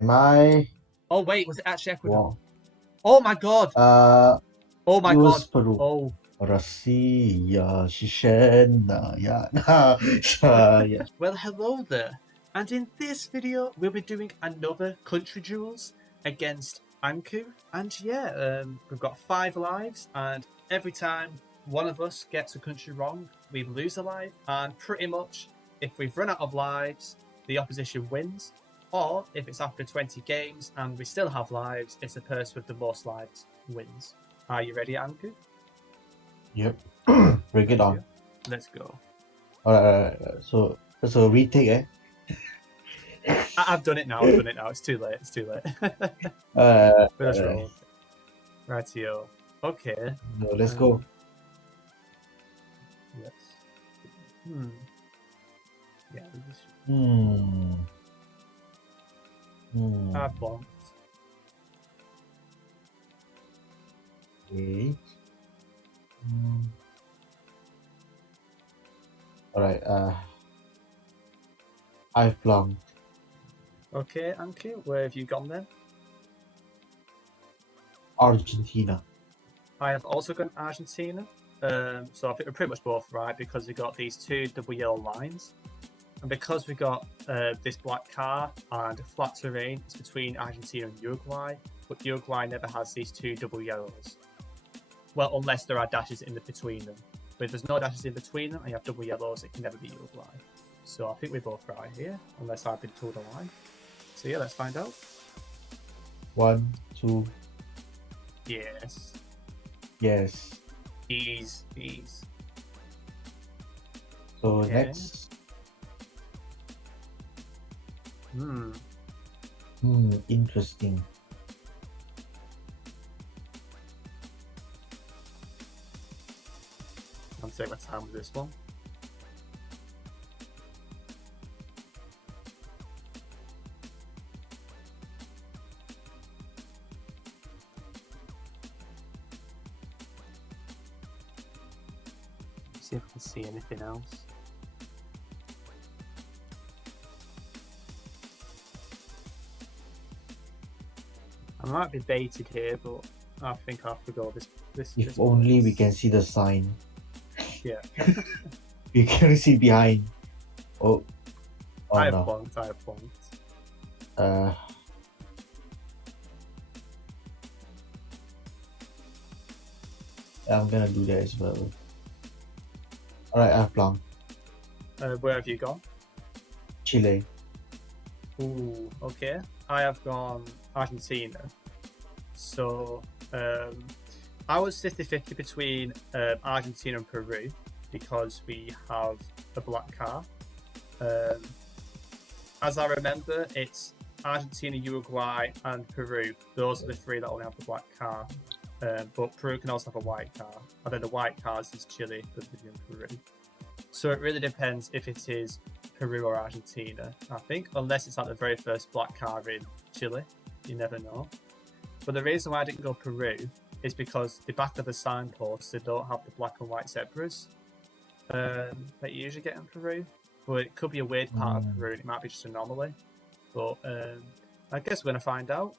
Am I Oh wait, was it actually Ecuador? wrong? Oh my god! Oh my It was god! Peru. Oh, Россия, священная шая. well hello there. And in this video, we'll be doing another country duels against Ankou. And yeah, we've got 5 lives, and every time one of us gets a country wrong, we lose a life. And pretty much, if we've run out of lives, the opposition wins. Or if it's after 20 games and we still have lives, it's the person with the most lives wins. Are you ready, Ankou? Yep. Break it on. Let's go. Alright. So retake, eh? I've done it now. I've done it now. It's too late. It's too late. Uh, Let's roll. Rightio. Okay. no, let's go. Yes. Yeah. This I blocked. Wait. Alright. I've plugged. Okay, Anki, where have you gone then? Argentina. I have also gone Argentina. So I think we're pretty much both right because we got these 2 double yellow lines. And because we got this black car and flat terrain, it's between Argentina and Uruguay. But Uruguay never has these 2 double yellows. Well, unless there are dashes in between them. But if there's no dashes in between them and you have double yellows, it can never be Uruguay. So I think we're both right here, unless I've been told a lie. So yeah, let's find out. 1, 2. Yes. Yes. Ease. So Okay. next. Interesting. I'm taking my time with this one. See if I can see anything else. I might be baited here, but I think I have to go this. If only we can see the sign. Yeah. We can see behind. Oh I have no. points. I'm gonna do that as well. Alright, I have plugged. Where have you gone? Chile. Ooh, okay. I have gone Argentina. So I was 50-50 between Argentina and Peru because we have a black car. As I remember, it's Argentina, Uruguay, and Peru. Those are the 3 that only have the black car. But Peru can also have a white car. And then the white cars is Chile, Bolivia, and Peru. So it really depends if it is Peru or Argentina, I think, unless it's like the very first black car in Chile. You never know. But the reason why I didn't go Peru is because the back of the signposts, they don't have the black and white zebras that you usually get in Peru. But it could be a weird part of Peru, and it might be just an anomaly. But I guess we're going to find out.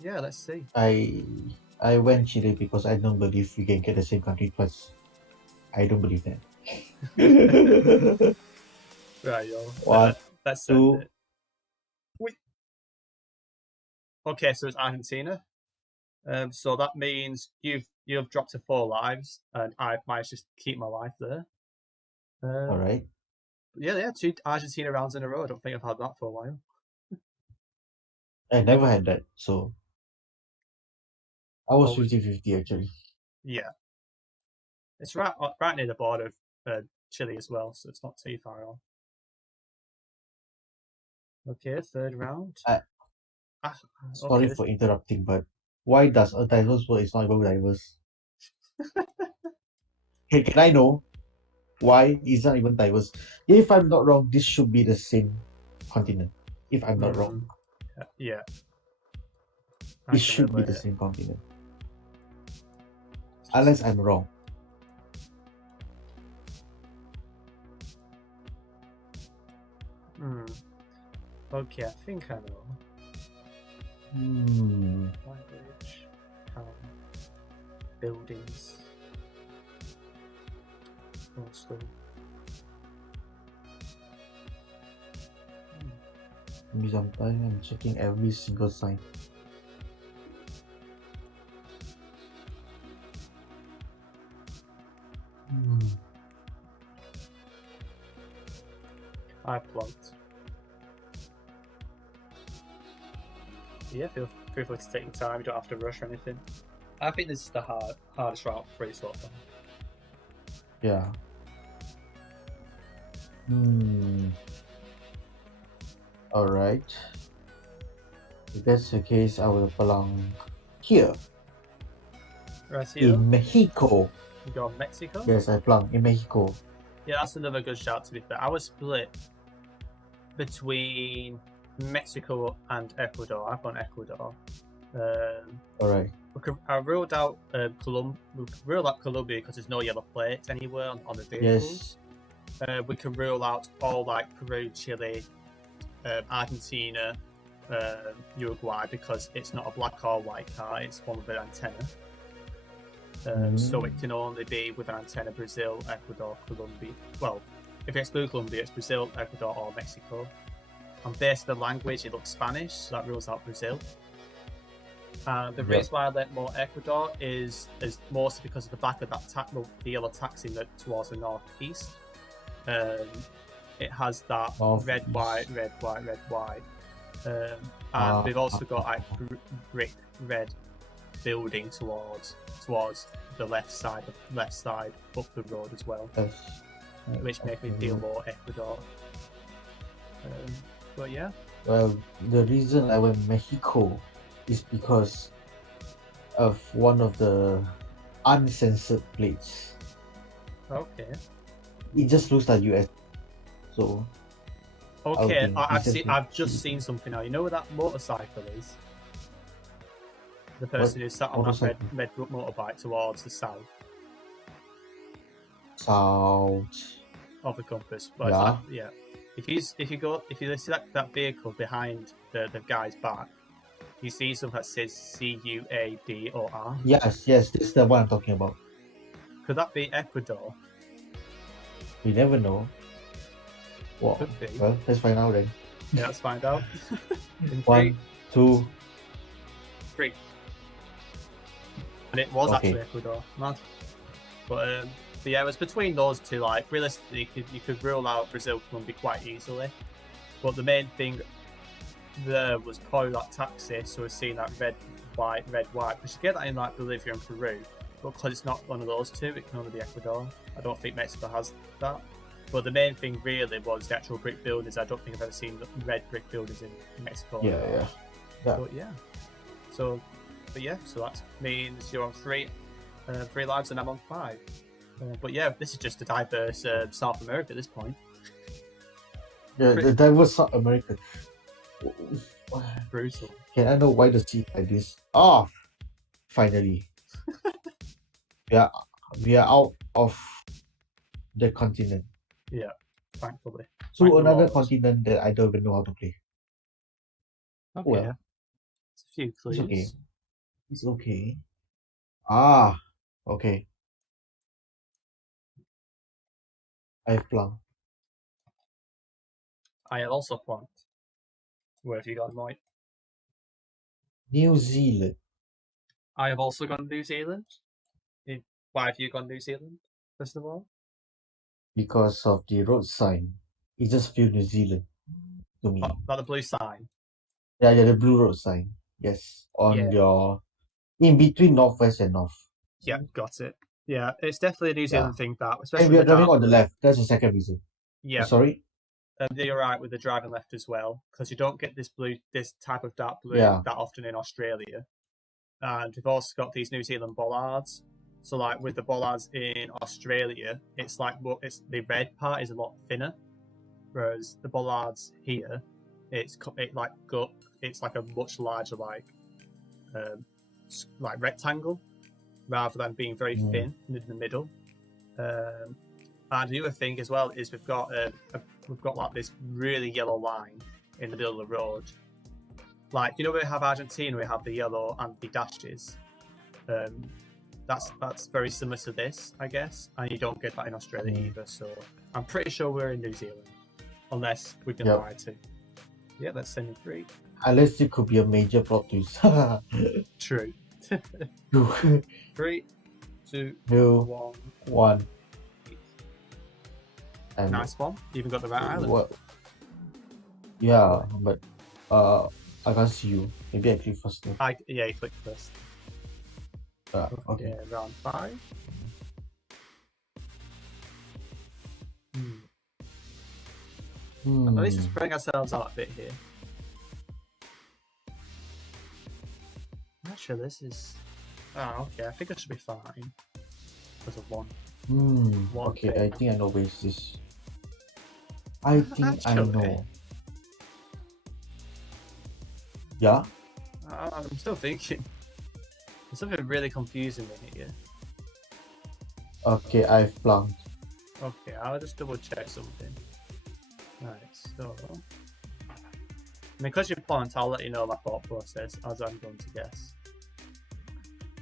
Yeah, let's see. I went Chile because I don't believe we can get the same country twice. I don't believe that. Right, yo. 1, Let's 2. send it. Wait. Okay, so it's Argentina. So that means you've dropped to 4 lives, and I've managed to keep my life there. Alright. Yeah, 2 Argentina rounds in a row. I don't think I've had that for a while. I never had that, so I was 50-50 actually. Yeah, it's right near the border of Chile as well, so it's not too far off. Okay, 3rd round. Sorry for interrupting, but why does a diverse world is not even diverse? Hey, can I know why it's not even diverse? If I'm not wrong, this should be the same continent. If I'm not wrong. Yeah. It should be the same continent. Unless I'm wrong. Okay, I think I know. Language, buildings, coastal. Give me some time. I'm checking every single sign. I plugged. Yeah, feel free to take your time. You don't have to rush or anything. I think this is the hardest route pretty so far. Yeah. Alright. If that's the case, I will belong here Right here, in Mexico. we got Mexico. Yes, I belong in Mexico. Yeah, that's another good shout to be fair. I was split between Mexico and Ecuador. I've gone Ecuador. Alright. I ruled out Colombia because there's no yellow plates anywhere on the vehicles. Yes. We can rule out all like Peru, Chile, Argentina, Uruguay because it's not a black or white car, it's one with an antenna. So it can only be with an antenna Brazil, Ecuador, Colombia. Well, if you exclude Colombia, it's Brazil, Ecuador, or Mexico. And based on the language, it looks Spanish, so that rules out Brazil. The reason why I went more Ecuador is mostly because of the back of that the yellow taxi towards the northeast. It has that red, white, red, white, red, white. And we've also got like brick red building towards the left side up the road as well, which makes me feel more Ecuador. But yeah. Well, the reason I went Mexico is because of one of the uncensored plates. Okay. It just looks like US. So. Okay, I've just seen something now. You know where that motorcycle is? The person who sat on that red motorbike towards the south. South. Of the compass. But yeah. If you see that vehicle behind the guy's back, you see something that says CUADOR. Yes, this is the one I'm talking about. Could that be Ecuador? We never know. Well, let's find out then. Yeah, let's find out. In 1, 2, 3. And it was actually Ecuador. Mad. But yeah, it was between those two. Like realistically, you could rule out Brazil, Colombia quite easily. But the main thing there was probably that taxi. So we're seeing that red, white, red, white. Because you get that in like Bolivia and Peru, but because it's not one of those two, it can only be Ecuador. I don't think Mexico has that. But the main thing really was the actual brick buildings. I don't think I've ever seen red brick buildings in Mexico. Yeah. But yeah. So that means you're on 3 lives and I'm on 5. But yeah, this is just a diverse South America at this point. Yeah, the diverse South America. Brutal. Can I know why the seat like this? Finally. we are out of the continent. Yeah, thankfully. So another continent that I don't even know how to play. Okay. Well, it's a few clues. It's okay. Okay. I've plugged. I have also plugged. Where have you gone, Mike? New Zealand. I have also gone New Zealand. Why have you gone New Zealand, first of all? Because of the road sign. It just feels New Zealand to me. Not the blue sign? Yeah, the blue road sign. Yes. Your in between northwest and north. Yeah, got it. Yeah, it's definitely a New Zealand thing that, especially and we are driving on the left. That's the second reason. Yeah. Sorry? You're right with the driving left as well, because you don't get this type of dark blue that often in Australia. And we've also got these New Zealand bollards. So like with the bollards in Australia, it's like the red part is a lot thinner, whereas the bollards here, it's like a much larger like rectangle, rather than being very thin in the middle. And the other thing as well is we've got like this really yellow line in the middle of the road, Like, you know, we have Argentina, we have the yellow and the dashes. That's very similar to this, I guess. And you don't get that in Australia either. So I'm pretty sure we're in New Zealand, unless we've been lied to. Yeah, let's send in 3. Unless it could be a major plot twist. True. 3, 2, 2, 1. And nice one. You even got the right island. what? Yeah, but I can't see you. Maybe I click first. Yeah, you click first. Okay. Yeah, round 5. At least we're spreading ourselves out a bit here. Actually, this is. Oh, okay. I think I should be fine. Because of 1. Okay, thing. I think I know where is this. I think I know. Yeah? I'm still thinking. There's something really confusing in here. Okay, I've plunked. Okay, I'll just double check something. Right, so. Because you plunked, I'll let you know my thought process as I'm going to guess.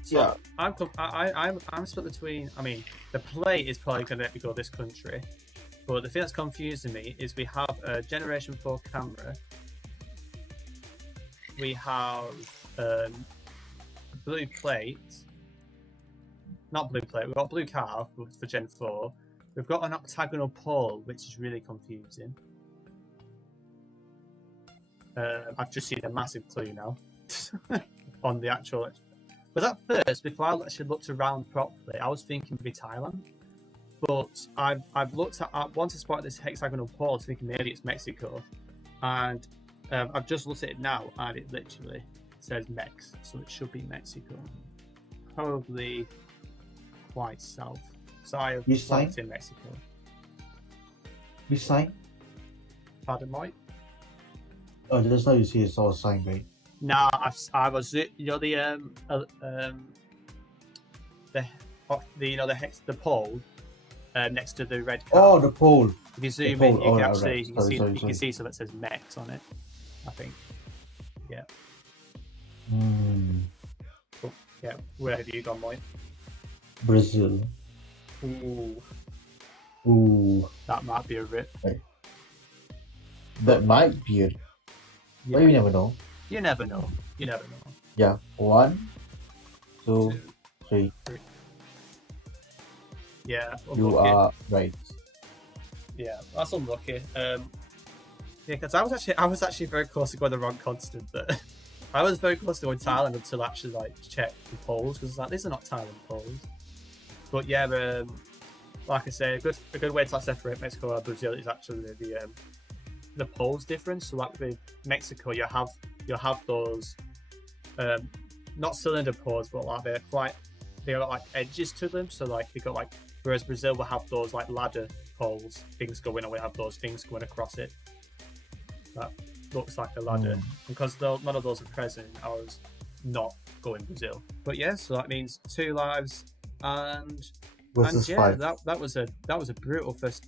So Yeah. I'm split between. I mean, the play is probably going to let me go this country, but the thing that's confusing me is we have a Generation 4 camera. We have blue plate. Not blue plate. We've got blue car for Gen 4. We've got an octagonal pole, which is really confusing. I've just seen a massive clue now on the actual. But at first, before I actually looked around properly, I was thinking it'd be Thailand. But I've looked at once I spotted this hexagonal pole, I was thinking maybe it's Mexico, and I've just looked at it now, and it literally says Mex, so it should be Mexico. Probably quite south. So I have looked in Mexico. Which sign? Pardon, Mike? Oh, just now you see it's all sign, right? No, I was, you know, the pole next to the red car. Oh, the pole. If you zoom in, you can actually you can see something that says Mex on it. I think. Yeah. But, yeah. Where have you gone, Mike? Brazil. Ooh. That might be a rip. Right. That might be it. Yeah. But you never know. You never know. You never know. Yeah. 1, 2, 3. Yeah. Unlucky. You are right. Yeah, that's unlucky. Yeah, because I was actually very close to going the wrong continent. But I was very close to going Thailand until I actually check the polls, because these are not Thailand polls. But yeah, like I say, a good way to separate Mexico and Brazil is actually the polls difference. So like with Mexico, you'll have those not cylinder poles, but they've got edges to them. So they got whereas Brazil will have those ladder poles, things going, and we have those things going across it. That looks like a ladder. Because none of those are present, I was not going Brazil. But yeah, so that means 2 lives and yeah, that was a brutal first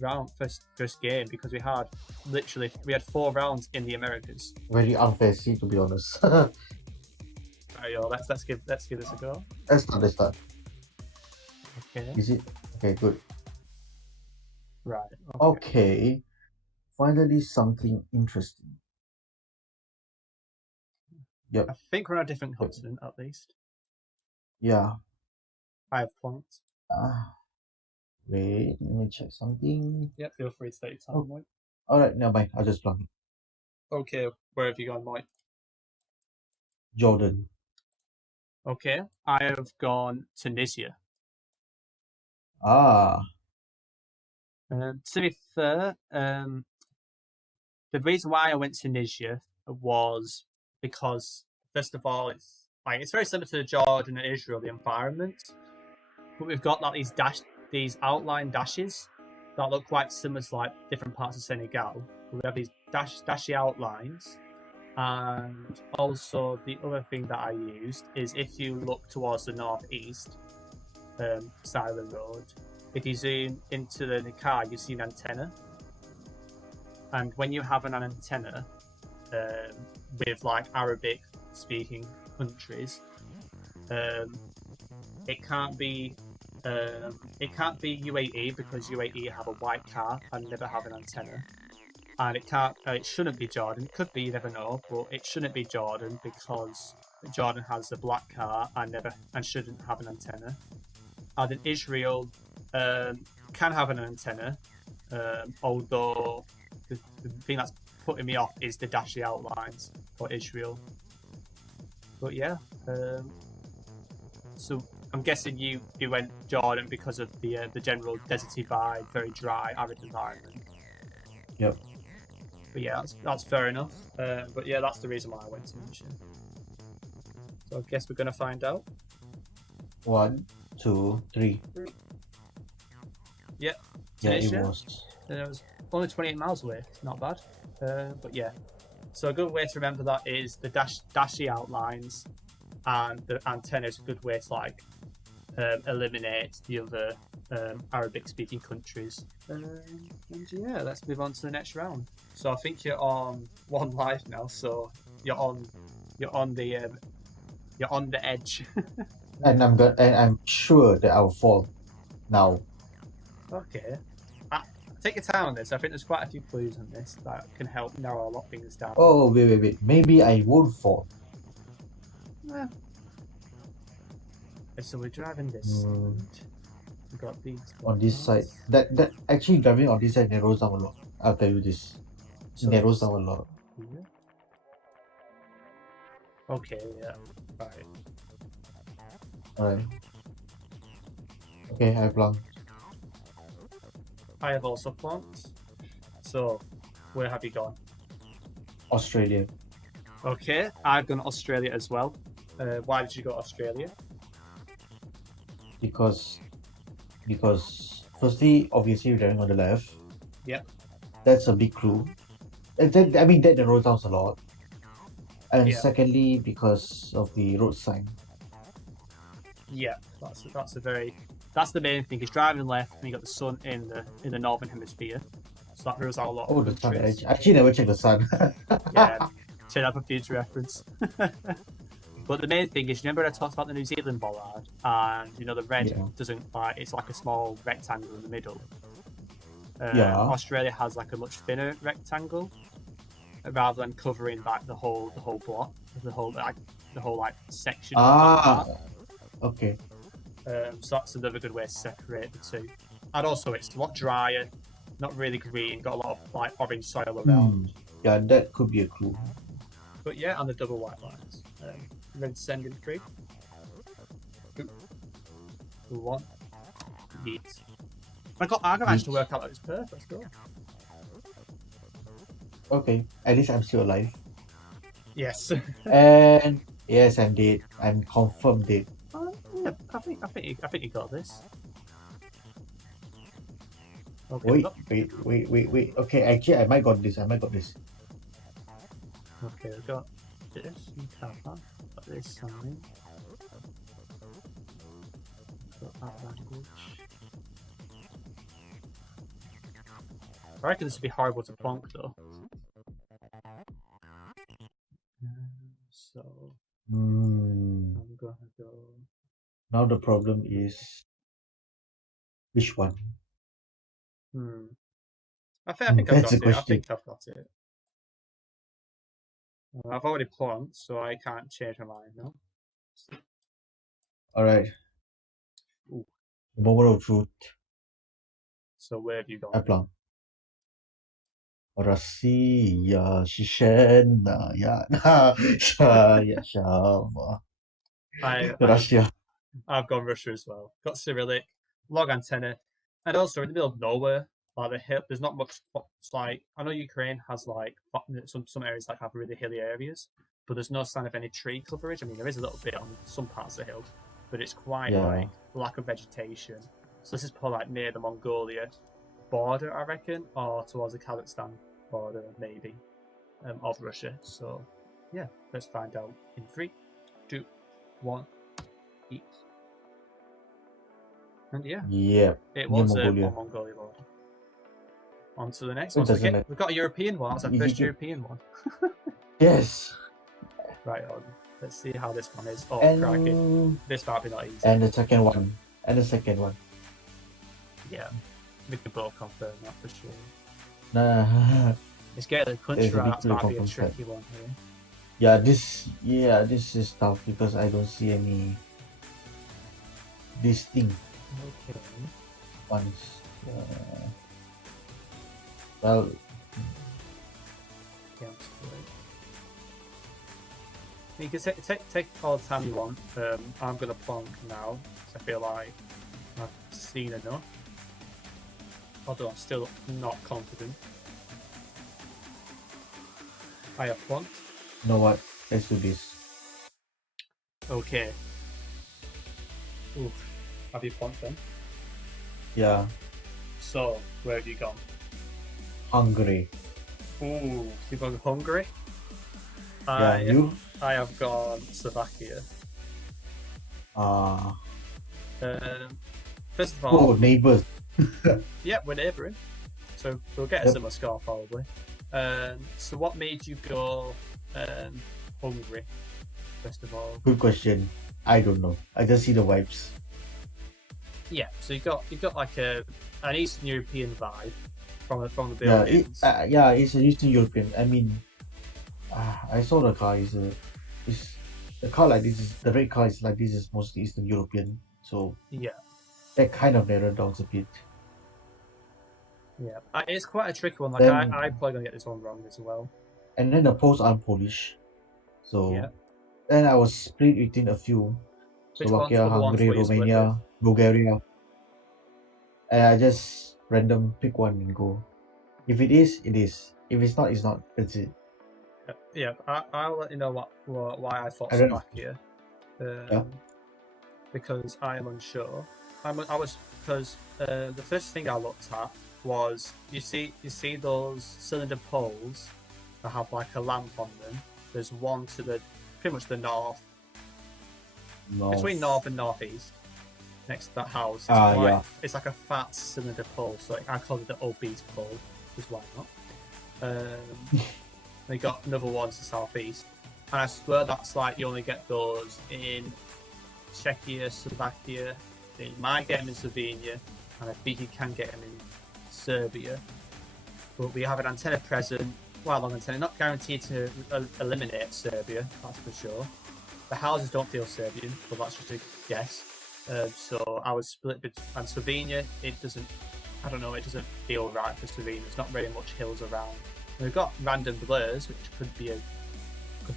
game, because we had 4 rounds in the Americas. Very unfair scene, to be honest. Alright, let's give this a go. Let's start. Okay. Is it? Okay, good. Right. Okay. Finally, something interesting. Yep. I think we're on a different continent, at least. Yeah. I have plunked. Wait, let me check something. Yep, feel free to take your time, Mike. Alright, never mind. I'll just plunk it. Okay, where have you gone, Mike? Jordan. Okay, I have gone Tunisia. To be fair, the reason why I went to Tunisia was because, first of all, it's very similar to Jordan and Israel, the environment, but we've got these outline dashes that look quite similar to different parts of Senegal. We have these dashy outlines, and also the other thing that I used is, if you look towards the northeast side of the road, if you zoom into the car, you see an antenna, and when you have an antenna, with like Arabic speaking countries, it can't be UAE because UAE have a white car and never have an antenna. And it shouldn't be Jordan. It could be, you never know, but it shouldn't be Jordan because Jordan has a black car and shouldn't have an antenna. And then Israel can have an antenna, although the thing that's putting me off is the dashy outlines for Israel. But yeah, so I'm guessing you went Jordan because of the general deserty vibe, very dry, arid environment. Yep. But yeah, that's fair enough. But yeah, that's the reason why I went to Tunisia. So I guess we're gonna find out. 1, 2, 3. Yeah. Yeah, it Tunisia. was. It was only 28 miles away. It's not bad. But yeah. So a good way to remember that is the dashy outlines, and the antenna is a good way to like eliminate the other Arabic-speaking countries. And yeah, let's move on to the next round. So I think you're on 1 life now. So you're on the edge. And I'm sure that I'll fall now. Okay. Take your time on this. I think there's quite a few clues on this that can help narrow a lot of things down. Oh, wait. Maybe I won't fall. Yeah. So we're driving this side. We've got these On this side. spots. That actually driving on this side narrows down a lot. I'll tell you this. So narrows it's down a lot. here. Okay, yeah. Right. Alright. Okay, I plunked. I have also plunked. So, where have you gone? Australia. Okay, I've gone Australia as well. Why did you go Australia? Because firstly, obviously you're driving on the left. Yep. That's a big clue. That narrows down a lot. And Yeah. secondly, because of the road sign. Yeah, that's the main thing. Is driving left, and you got the sun in the northern hemisphere, so that rules out a lot. Oh, of the sun. countries. I actually never checked the sun. Yeah, turn up a future reference. But the main thing is, remember I talked about the New Zealand bollard, and the red doesn't it's like a small rectangle in the middle. Yeah. Australia has like a much thinner rectangle, rather than covering like the whole block, the whole section. Okay. So that's another good way to separate the two. And also, it's a lot drier, not really green, got a lot of like orange soil around. Yeah, that could be a clue. But yeah, and the double white lines. Ready to send in 3, 2, 1. Yeet. I managed to work out that it's perfect. Let's go. Okay, at least I'm still alive. Yes. And yes, I'm dead. I'm confirmed dead. Yeah, I think you got this. Okay. Wait. Okay, actually, I might got this. Okay, we got this. Got this sign. Got that language. I reckon this would be horrible to plonk though. So I'm gonna go. Now the problem is which one? I think I've That's the got it. I question. think I've got it. I've already plonked, so I can't change my mind now. Alright. Ooh. Moment of truth. So where have you I gone? plunk. Россия, Чечена, Russia. I've gone Russia as well. Got Cyrillic, log antenna, and also in the middle of nowhere, like the hill. There's not much. It's like I know Ukraine has like some areas that have really hilly areas, but there's no sign of any tree coverage. I mean, there is a little bit on some parts of the hill, but it's quite like lack of vegetation. So this is probably like near the Mongolia border, I reckon, or towards the Kazakhstan border, maybe, of Russia. So yeah, let's find out in 3, 2, 1. Eat. And yeah, it was on Mongolia border. On to the next one. So we've got a European one. That's our first European one. Yes. Right on. Let's see how this one is. Oh, crikey. And This might be not easy. the second one. And the second one. Yeah. We can both confirm that for sure. Nah. It's getting the country There's a routes big might be a confirm tricky one here. this is tough because I don't see any distinct Okay. ones. Well, Yeah, that's great. You can take all the time you want. I'm gonna plonk now because I feel like I've seen enough. Although I'm still not confident. I have plonked. you know what? Let's do this. Okay. Oof. Have you plonked then? Yeah, So, where have you gone? Hungary. Ooh, you've gone Hungary? Yeah, you? I have gone Slovakia. First of all, Neighbors. yeah, we're neighbouring. So we'll get a similar score probably. So what made you go Hungary, first of all? Good question. I don't know. I just see the vibes. Yeah, so you got like an Eastern European vibe from the Yeah, buildings. it's an Eastern European. I mean, I saw the car is the car like this is the red car is like this is mostly Eastern European. So Yeah. that kind of narrowed down a bit. Yeah, it's quite a tricky one. Like Then, I'm probably gonna get this one wrong as well. and then the Poles are Polish. So Yeah. then I was split between a few. Which ones? Slovakia, Other ones Hungary, were you split with? Romania, Bulgaria. And I just random pick one and go. If it is, it is. If it's not, it's not. That's it. Yeah. I'll let you know why I thought I don't. Slovakia. Yeah. Because I am unsure. I was because the first thing I looked at was you see those cylinder poles that have like a lamp on them. There's one to the pretty much the north, between north and northeast, next to that house. It's it's like a fat cylinder pole, so I call it the obese pole, because why not? They got another one to the southeast, and I swear that's like you only get those in Czechia, Slovakia. You might get them in Slovenia, and I think you can get them in Serbia. But we have an antenna present. Well, an antenna not guaranteed to eliminate Serbia, that's for sure. The houses don't feel Serbian, but that's just a guess. So I was split between and Slovenia. It doesn't. I don't know. It doesn't feel right for Slovenia. There's not really much hills around. And we've got random blurs, which could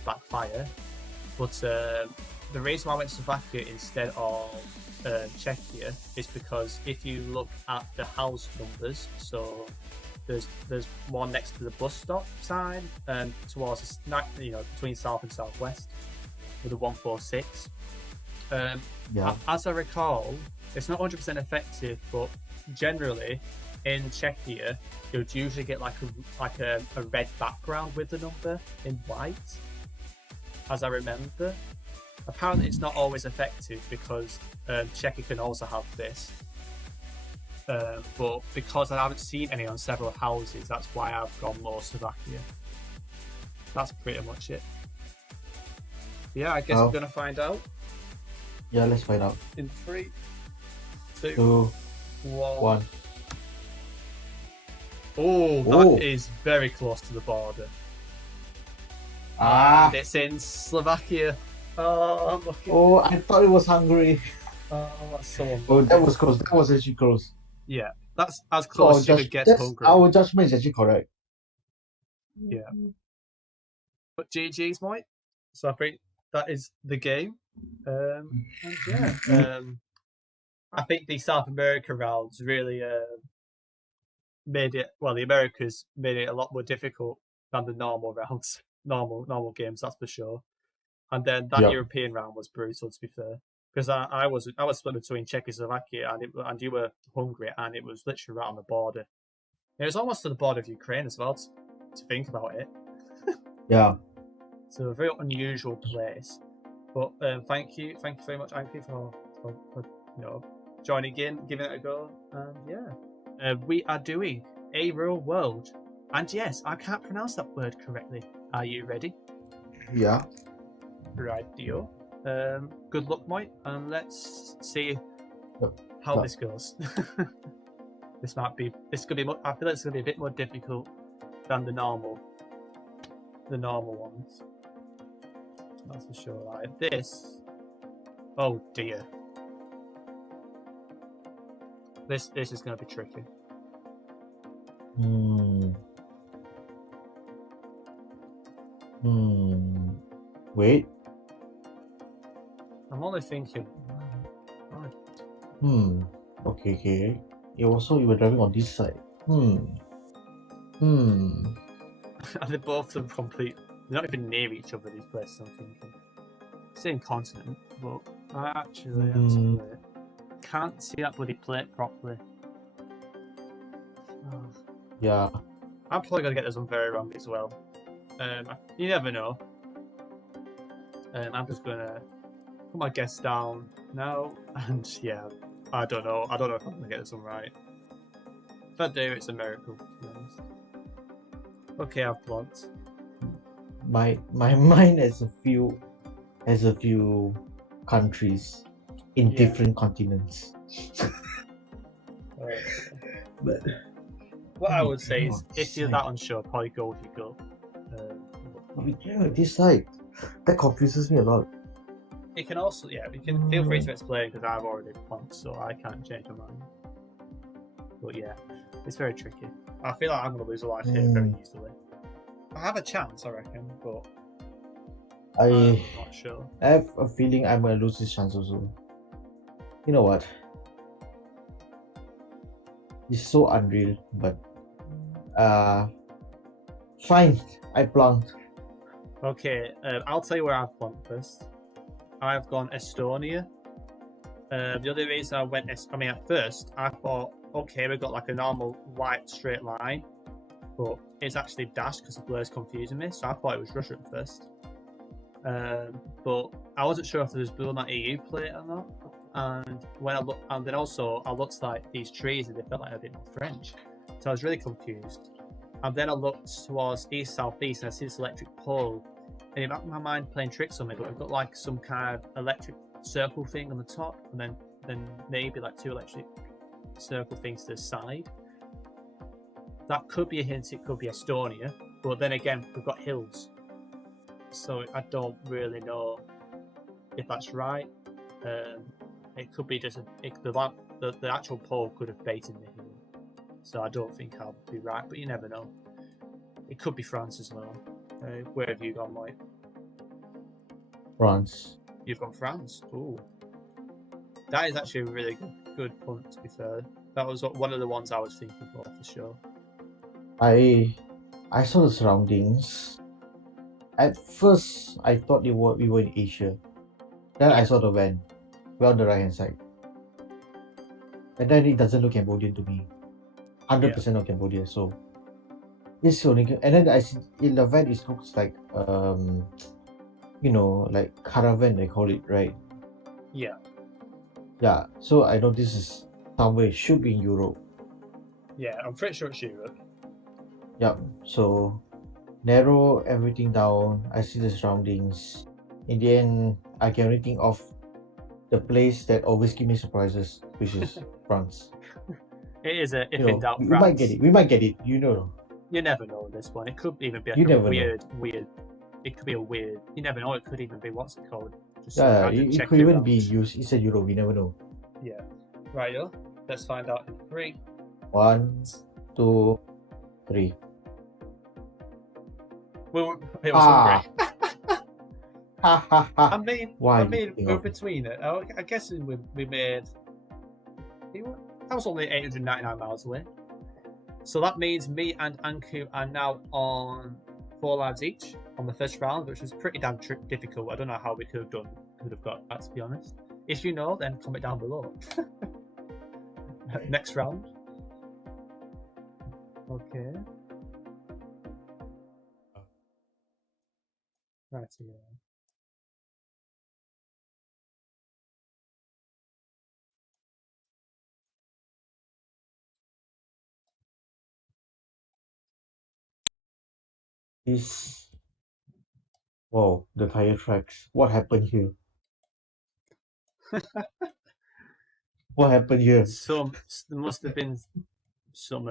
backfire. But the reason why I went to Slovakia instead of Czechia is because if you look at the house numbers, so there's one next to the bus stop sign towards between south and southwest with a 146. As I recall, it's not 100% effective, but generally in Czechia you'd usually get like a red background with the number in white, as I remember. Apparently it's not always effective because Czechia can also have this, but because I haven't seen any on several houses, that's why I've gone more Slovakia. That's pretty much it. Yeah, I guess we're gonna find out. Yeah, let's find out. In 3, 2, 1. Oh, that is very close to the border. And it's in Slovakia. Oh, I'm lucky. Oh, I thought it was Hungary. Oh, that's so unlucky. Oh, that was close. That was actually close. Yeah, that's as close as you could get to Hungary. Our judgment is actually correct. Yeah. But GG's, mate. So I think that is the game. And yeah, I think the South America rounds really made it. Well, the Americas made it a lot more difficult than the normal rounds, normal games. That's for sure. And then that European round was brutal, to be fair, because I was split between Czechoslovakia and you were Hungary, and it was literally right on the border. It was almost to the border of Ukraine as well, to think about it. Yeah. So a very unusual place. But thank you very much, Ankou, for joining in, giving it a go. And yeah, we are doing a real world. And yes, I can't pronounce that word correctly. Are you ready? Yeah. Right, deal. Good luck, mate, and let's see Yep. how Yep. this goes. This might be. This could be. I feel like it's gonna be a bit more difficult than the normal ones. That's for sure. Like this. Oh dear. This is gonna be tricky. Hmm. Wait. I'm only thinking. Okay, okay. You were driving on this side. Hmm. And they're both of them complete. They're not even near each other. These places. I'm thinking. Same continent, but I actually am split. Can't see that bloody plate properly. Oh. Yeah. I'm probably gonna get this one very wrong as well. You never know. I'm just gonna put my guess down now, and yeah, I don't know. I don't know if I'm gonna get this one right. If I do, it's a miracle. To be honest. Okay, I've blocked. My mind has a few countries in Yeah. different continents. But What I would say is, cannot if you're decide. that unsure, probably go with your gut. We cannot decide. That confuses me a lot. You can also, yeah, you can feel free to explain because I've already blocked, so I can't change my mind. But yeah, it's very tricky. I feel like I'm going to lose a life here very easily. I have a chance, I reckon, but I'm not sure. I have a feeling I'm gonna lose this chance also. You know what? It's so unreal, but fine. I plunked. Okay, I'll tell you where I've gone first. I've gone Estonia. The other reason I went, at first I thought, okay, we've got like a normal white straight line, but it's actually dashed because the blur's confusing me. So I thought it was Russia at first. But I wasn't sure if there was blue on that EU plate or not. And when I looked, and then also I looked like these trees and they felt like a bit more French. So I was really confused. And then I looked towards east southeast and I see this electric pole. And in my mind playing tricks on me, but we've got like some kind of electric circle thing on the top, and then maybe like two electric circle things to the side. That could be a hint. It could be Estonia, but then again, we've got hills, so I don't really know if that's right. It could be just the actual pole could have baited me here, so I don't think I'll be right. But you never know. It could be France as well. Where have you gone, Mike? France. You've gone France. Ooh, that is actually a really good punt. To be fair, that was one of the ones I was thinking for sure. I saw the surroundings. At first, I thought we were in Asia. Then I saw the van. We're on the right hand side. And then it doesn't look Cambodian to me. 100% not Cambodia. So it's only. And then I see in the van it looks like like caravan they call it, right? Yeah. Yeah. So I know this is somewhere. It should be in Europe. Yeah, I'm pretty sure it's Europe. Yep. So narrow everything down. I see the surroundings. In the end, I can only think of the place that always give me surprises, which is France. It is a if in doubt we France. might get it. We might get it. You know. You never know this one. It could even be like You a never weird. It could be a weird. You never know. It could even be what's it called? Just Yeah, random it check could even around. be used. It's a Euro. We never know. Yeah. Right, yo. Let's find out in 3. 1, 2, 3. It was Hungary. Ha ha ha. I mean, we're between it. I guess we made. That was only 899 miles away. So that means me and Ankou are now on 4 lives each on the first round, which was pretty damn difficult. I don't know how we could have got that, to be honest. If you know, then comment down below. Next round. Okay. Right, yeah. This Wow, the tire tracks. What happened here? What happened here? There must have been some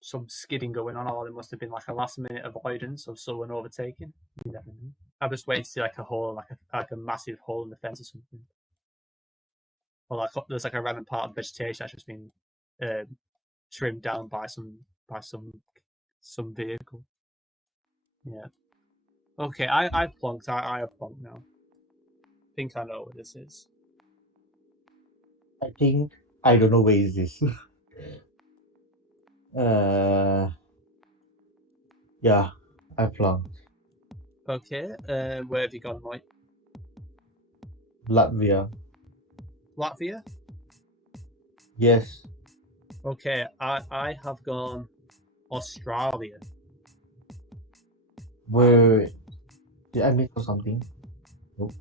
some skidding going on, or there must have been like a last minute avoidance of someone overtaking. You never know. I'm just waiting to see like a hole, like a massive hole in the fence or something, or like there's like a random part of vegetation that's just been trimmed down by some vehicle. Yeah. Okay, I've plonked. I have plonked now. I think I know what this is. I think I don't know where is this. uh, yeah, I flunked. Okay, where have you gone, Mike? Latvia. Latvia? Yes. Okay, I have gone Australia. Where did I miss out something? Nope.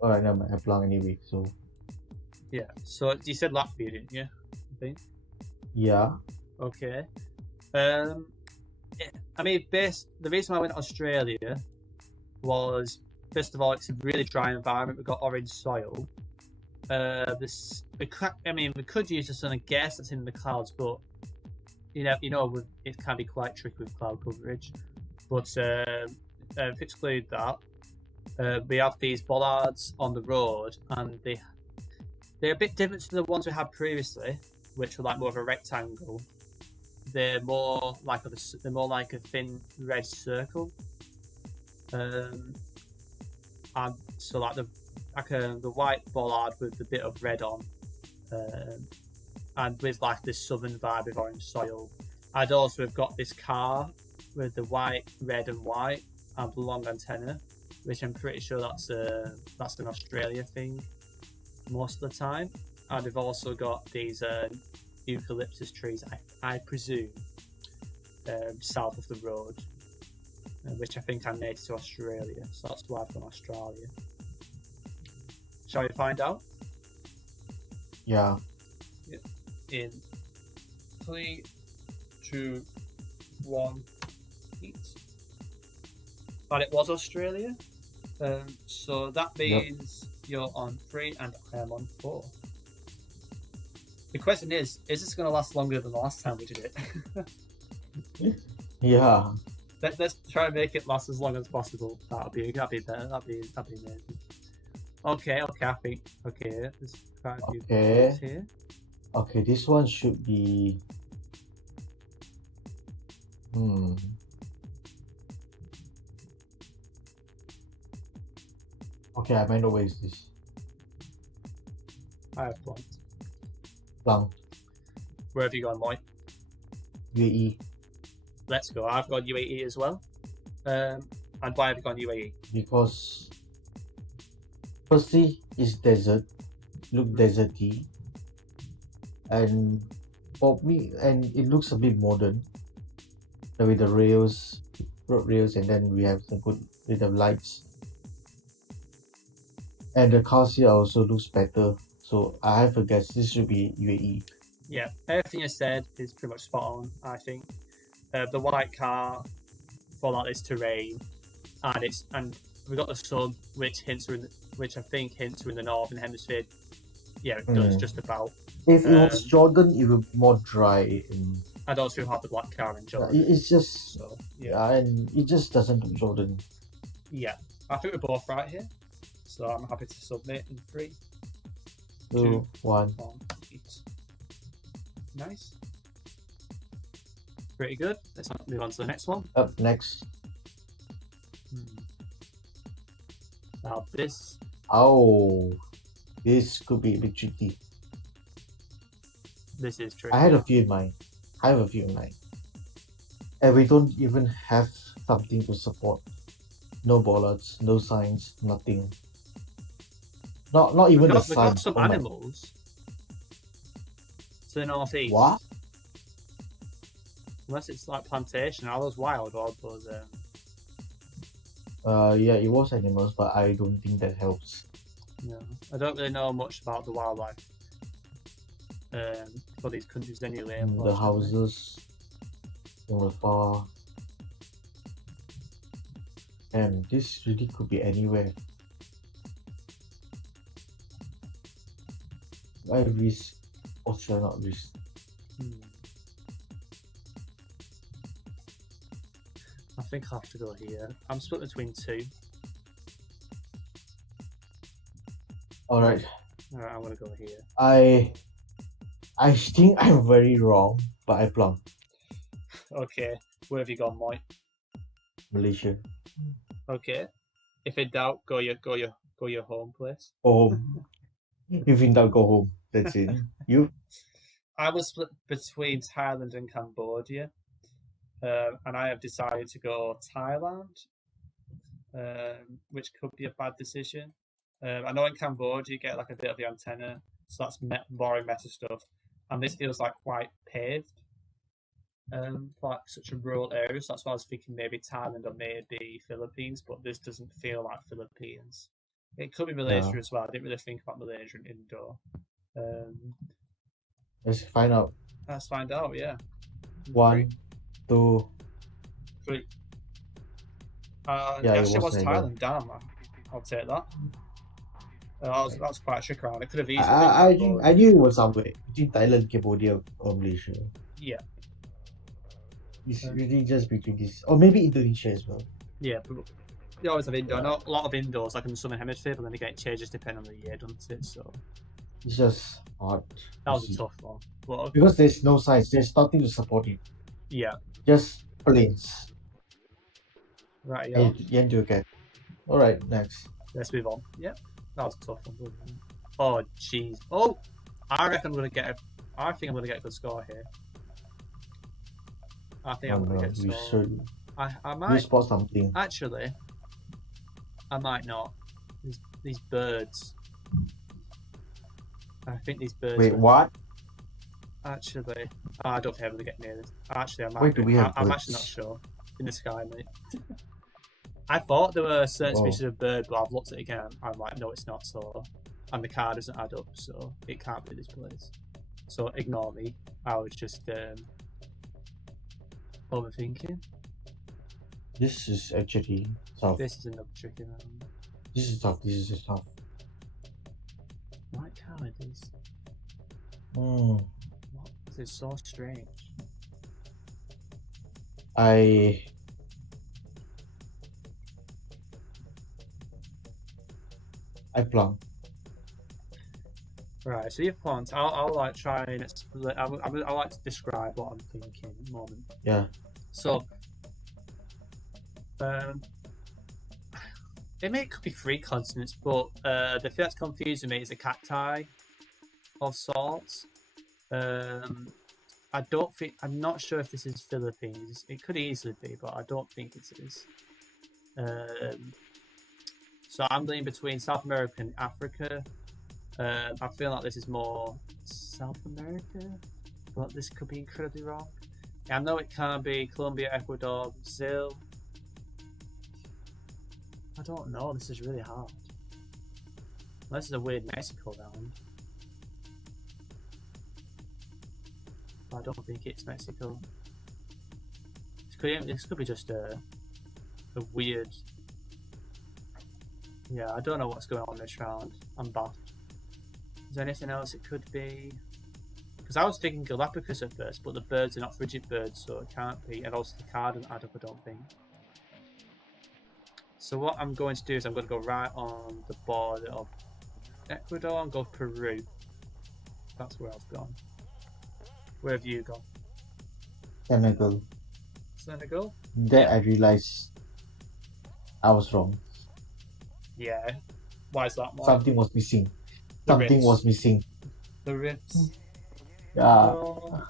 Alright, no, I flunked anyway. So Yeah, so you said Latvia, didn't you? I think. yeah. Okay. I mean, the reason why I went to Australia was, first of all, it's a really dry environment. We've got orange soil. We could use the sun and gas that's in the clouds, but it can be quite tricky with cloud coverage. But if exclude that, we have these bollards on the road, and they're a bit different to the ones we had previously, which were like more of a rectangle. They're more like a thin red circle, and so like the white bollard with a bit of red on, and with like this southern vibe of orange soil. I'd also have got this car with the white, red, and white and the long antenna, which I'm pretty sure that's an Australia thing most of the time. And we've also got these eucalyptus trees, I presume, south of the road, which I think are native to Australia. So that's why I've gone Australia. Shall we find out? Yeah. In 3, 2, 1, eat. But it was Australia. So that means you're on 3 and I am on 4. The question is this going to last longer than the last time we did it? Yeah. Let's try and make it last as long as possible. That'd be better. That'd be amazing. Okay, I think. Okay, there's quite a few Okay. here. Okay, this one should be. Okay, I might know where is this. I have plunked. Plum. Where have you gone, Moy? UAE. Let's go. I've got UAE as well. And why have you gone UAE? Because firstly, it's desert. Look deserty. And for me, and it looks a bit modern. With the rails, road rails, and then we have some good bit of lights. And the cars here also looks better. So I have a guess this should be UAE. Yeah, everything you said is pretty much spot on, I think. The white car for like this terrain, and we've got the sun, which I think hints are in the northern hemisphere. Yeah, it does just about. If it was Jordan, it would be more dry. I'd also have the black car in Jordan. It's just and it just doesn't look Jordan. Yeah, I think we're both right here. So I'm happy to submit in 3, 2, 1. Nice. Pretty good. Let's move on to the next one. Up next. Now this. Oh, this could be a bit tricky. This is true. I have a few in mind. And we don't even have something to support. No bollards, no signs, nothing. Not even the sun. We've got some animals. To the northeast. What? Unless it's like plantation, are those wild or those? Yeah, it was animals, but I don't think that helps. No, I don't really know much about the wildlife for these countries anyway. The houses from afar. And this really could be anywhere. I risk, or shall not risk? I think I'll have to go here. I'm split between two. Alright, Alright, I'm gonna go here. I think I'm very wrong, but I plumb Okay, where have you gone, Mike? Malaysia. Okay. If in doubt, go your home place. Go home. If in doubt, go home. That's it. You? I was split between Thailand and Cambodia, and I have decided to go Thailand, which could be a bad decision. I know in Cambodia you get like a bit of the antenna, so that's boring meta stuff, and this feels like quite paved, for like such a rural area. So that's why I was thinking maybe Thailand or maybe Philippines, but this doesn't feel like Philippines. It could be Malaysia Yeah. as well. I didn't really think about Malaysia and Indo. Let's find out. Let's find out. Yeah. 1, 2. Three. Yeah, it it actually was was Thailand. Thailand. Damn, I'll take that. That was quite a trick round. It could have easily I been think Cambodia. I knew it was somewhere between Thailand, Cambodia, or Malaysia. Yeah. It's really just between this, or maybe Indonesia as well. Yeah, but you always have Indo. I know a lot of indoors, like in the southern hemisphere, but then again, it changes depending on the year, doesn't it? So It's just hard. that was a tough one. Well, Because there's no science, there's nothing to support it. yeah. Just planes. Right. Yeah. And you get. Alright, next. Let's move on. Yep. That was a tough one. Oh, jeez. Oh, I reckon I'm gonna get. I think I'm gonna get a good score here. I think I'm gonna get a You score. should. I You might spot something. actually. I might not. These birds. I think these birds. Wait, what? Actually, I don't think I'm gonna get near this. Actually, I might. Where do we have I'm birds? actually not sure. In the sky, mate. I thought there were certain Whoa. species of bird, but I've looked at it again. I'm like, no, it's not. So, and the car doesn't add up, so it can't be this place. So ignore me. I was just overthinking. This is actually tough. This is another tricky one. This is tough. This is tough. White car it is. Hmm. What? This is so strange. I plumb. Right, so you've plumped. I'll like try and explain. I like to describe what I'm thinking at the moment. Yeah. So, it could be three continents, but the thing that's confusing me is a cacti of sorts. I'm not sure if this is Philippines. It could easily be, but I don't think it is. So I'm leaning between South America and Africa. I feel like this is more South America, but this could be incredibly wrong. I know it can be Colombia, Ecuador, Brazil. I don't know. This is really hard. This is a weird Mexico round. But I don't think it's Mexico. This could be just a weird. Yeah, I don't know what's going on this round. I'm baffled. Is there anything else it could be? Because I was thinking Galapagos at first, but the birds are not frigid birds, so it can't be. And also the card doesn't add up, I don't think. So what I'm going to do is I'm going to go right on the border of Ecuador and go Peru. That's where I've gone. Where have you gone? Senegal. Senegal? Then I realized I was wrong. Yeah. Why is that, Mike? Something was missing. The Something ribs. was missing. The ribs. Yeah. Oh.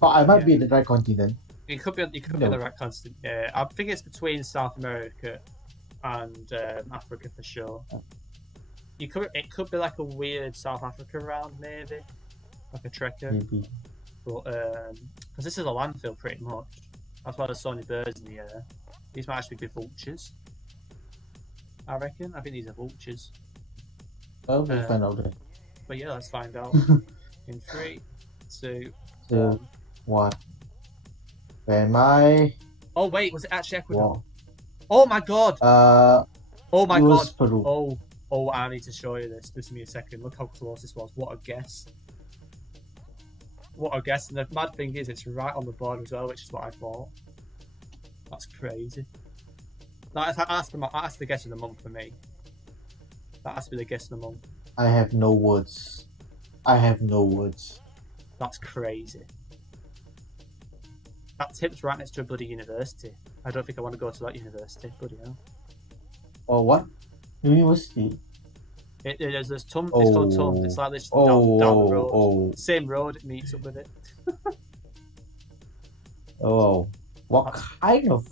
But I might Yeah. be in the right continent. You could be on the right continent. Yeah, I think it's between South America and Africa for sure. It could be like a weird South Africa round, maybe like a trekker. Maybe. But because this is a landfill pretty much, that's why there's so many birds in the air. These might actually be vultures. I reckon. I think these are vultures. Well, we'll find out then. But yeah, let's find out. In 3, 2, 1. Am I? Oh wait, was it actually Ecuador? Wow. Oh my god! Uh, Oh my it was god! Peru. Oh! I need to show you this. Just give me a second. Look how close this was. What a guess! What a guess! And the mad thing is, it's right on the board as well, which is what I thought. That's crazy. That's the guess of the month for me. That has to be the guess of the month. I have no words. I have no words. That's crazy. That tip's right next to a bloody university. I don't think I want to go to that university. Bloody hell. Or what? University? There's It's called Oh. Tums. It's like this Oh, down the road. oh, Same road, it meets up with it. oh. What kind of?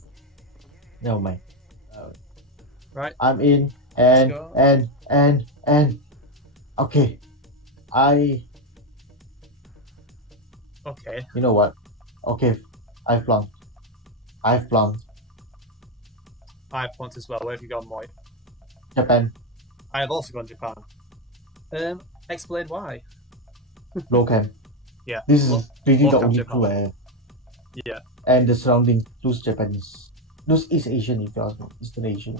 Never mind. Right. I'm in, Let's go. and. Okay. Okay. You know what? Okay. I've plumped. 5 points as well. Where have you gone, Moy? Japan. I have also gone Japan. Explain why. Low cam. Yeah. This is really low the cam only Japan. clue I have. Yeah. And the surrounding lose Japanese. Lose East Asian if you ask me. Eastern Asian.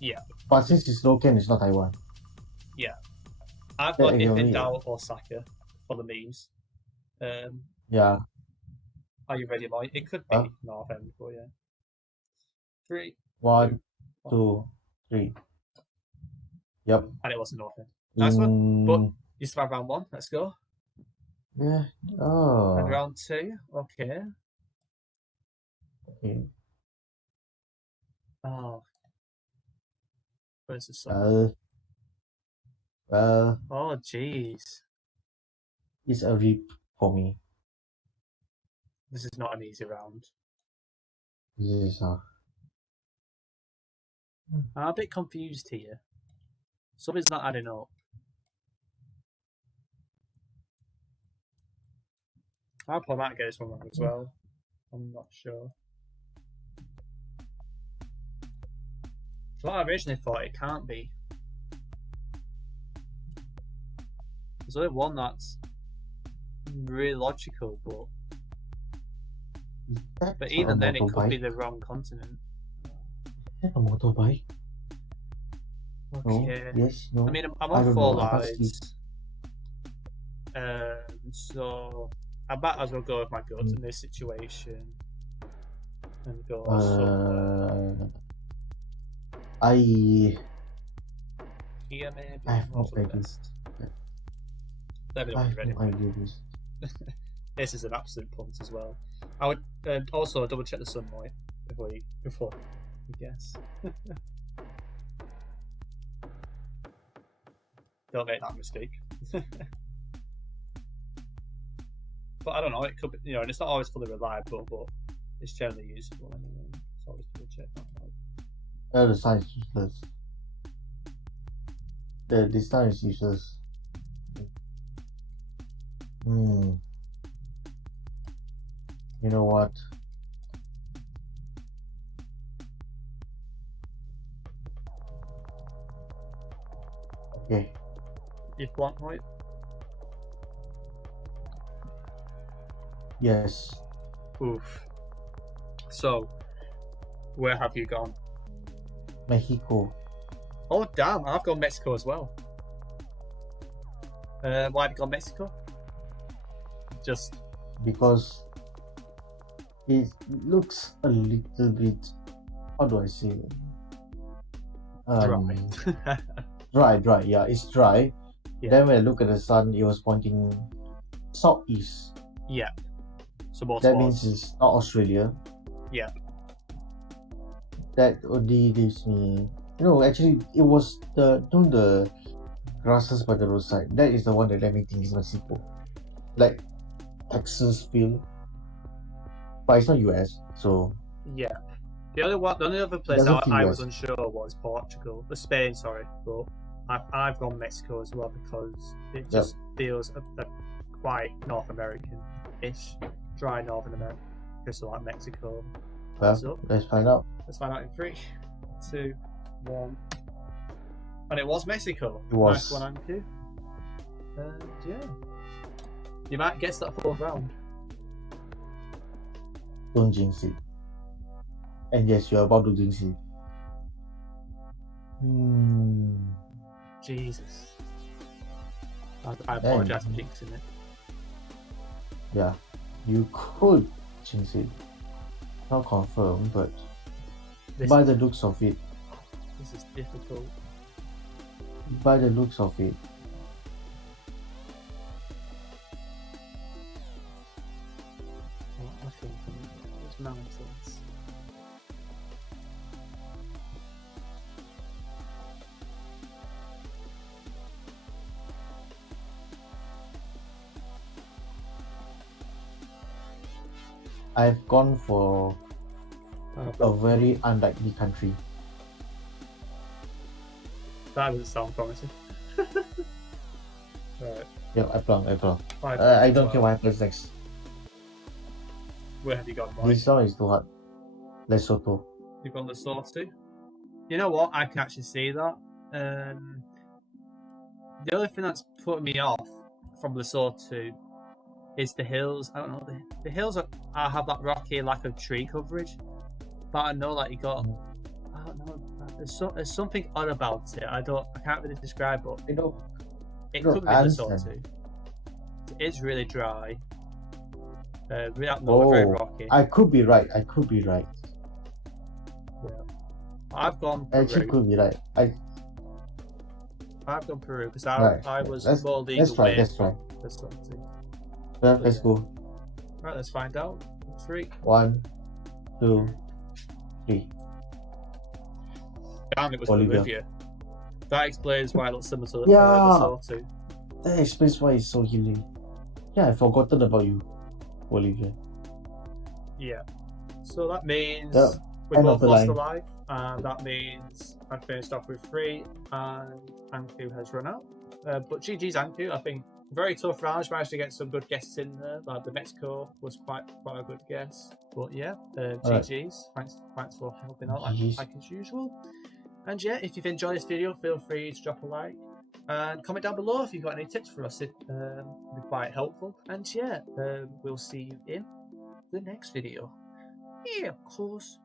Yeah. But since it's low cam, it's not Taiwan. Yeah. I've Yeah, got if in exactly. doubt Osaka for the memes. Yeah. Are you ready, Moy? It could be North End, but yeah. 3, 1, 2, 3. Yep. and it wasn't North End. Nice one. But Mm, you still have round 1. Let's go. yeah. And Oh. round 2. Okay. Okay. Oh. Where's the sun? Well, Oh, jeez. it's a rip for me. This is not an easy round. This is I'm a bit confused here. Something's not adding up. I probably might get this one wrong as well. I'm not sure. So I originally thought it can't be. There's only one that's really logical, but even then it could be the wrong continent. A motorbike? Okay. No. Yes. No. I mean, I'm I on don't 4 know. I can't see. lives. So I might as well go with my gut in this situation and go somewhere. Here maybe. I have no Also the idea. best. Let me know I when have you're no ready. idea this. This is an absolute punt as well. I would also double check the sun light before you guess. Don't make that mistake. But I don't know. It could be, and it's not always fully reliable, but it's generally useful anyway. So always double check that. Oh, the sign is useless. This sign is useless. You know what? Okay. You've blank right? Yes. Oof. So, where have you gone? Mexico. Oh damn! I've gone Mexico as well. Why have you gone Mexico? Just because it looks a little bit, how do I say it? Dry, yeah, it's dry. Yeah. Then when I look at the sun, it was pointing southeast. Yeah. So more That towards... means it's not Australia. Yeah. That only gives me, actually it was the grasses by the roadside. That is the one that let me think is Mexico. Like Texas feel. But it's not US, so yeah. The only other place I was unsure was Portugal, Spain, sorry, but I've gone Mexico as well because it just feels a quite North American-ish, dry Northern America, just like Mexico. Well, let's find out. Let's find out in 3, 2, 1, and it was Mexico. It was. Nice one, Ankou. And yeah, you might guess that 4th round. Don't jinx it. And yes, you're about to jinx it. Jesus. I apologize for jinxing it. Yeah, you could jinx it. Not confirmed, but by the looks of it. This is difficult. By the looks of it. What am I thinking? Those mountains. I've gone for a very unlikely country. That doesn't sound promising. Right. Yeah, I plumb. Five I points don't as care well. what happens next. Where have you gone, Mike? This one is too hard. Lesotho. You've gone Lesotho. You know what? I can actually see that. The other thing that's putting me off from Lesotho is the hills. I don't know. The hills have that rocky lack of tree coverage. But I know that you got. I don't know. There's something odd about it. I can't really describe it. You know, It no, could be I Lesotho. understand. It is really dry. Really up north, very rocky. I could be right. Yeah. I've gone Peru. Actually, could be right. I've gone Peru because I was more legal. Let's try. Lesotho. Yeah, let's go. Right, let's find out. 3. 1, 2, 3. Damn, it was Bolivia. Bolivia. That explains why it looks similar to Yeah. Lesotho. That explains why it's so healing. Yeah, I've forgotten about you, Bolivia. Yeah. So that means we end both of the lost a line. life, and that means I finished off with 3, and Ankou has run out. But GG's Ankou, I think very tough round. Managed to get some good guesses in there. Like the Mexico was quite a good guess. But yeah, GG's. Thanks for helping out like as usual. And yeah, if you've enjoyed this video, feel free to drop a like and comment down below if you've got any tips for us. It'd be quite helpful. And yeah, we'll see you in the next video. Yeah, of course.